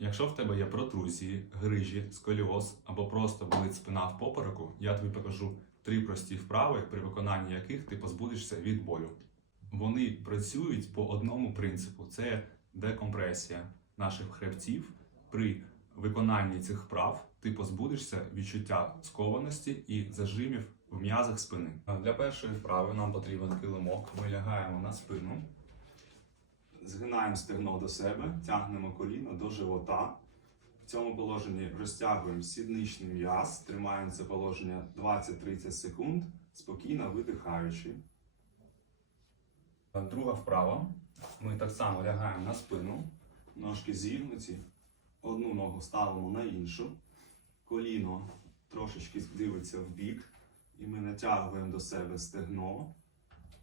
Якщо в тебе є протрузії, грижі, сколіоз або просто болить спина в попереку, я тобі покажу три прості вправи, при виконанні яких ти позбудешся від болю. Вони працюють по одному принципу: це декомпресія наших хребців. При виконанні цих вправ ти позбудешся відчуття скованості і зажимів в м'язах спини. Для першої вправи нам потрібен килимок. Ми лягаємо на спину. Згинаємо стегно до себе, тягнемо коліно до живота. В цьому положенні розтягуємо сідничний м'яз, тримаємо це положення 20-30 секунд, спокійно видихаючи. Друга вправа. Ми так само лягаємо на спину, ножки зігнуті, одну ногу ставимо на іншу, коліно трошечки дивиться в бік, і ми натягуємо до себе стегно.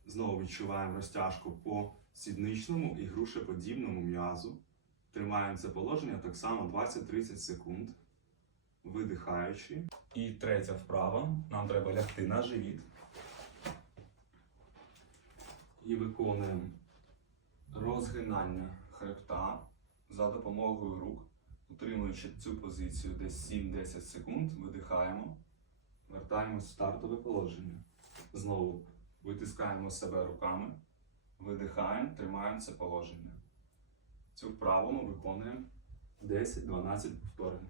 Знову відчуваємо розтяжку по сідничному і грушеподібному м'язу. Тримаємо це положення так само 20-30 секунд, видихаючи. І третя вправа. Нам треба лягти на живіт. І виконуємо розгинання хребта за допомогою рук, утримуючи цю позицію десь 7-10 секунд, видихаємо, вертаємось в стартове положення. Знову витискаємо себе руками, видихаємо, тримаємо це положення. Цю вправу ми виконуємо 10-12 повторень.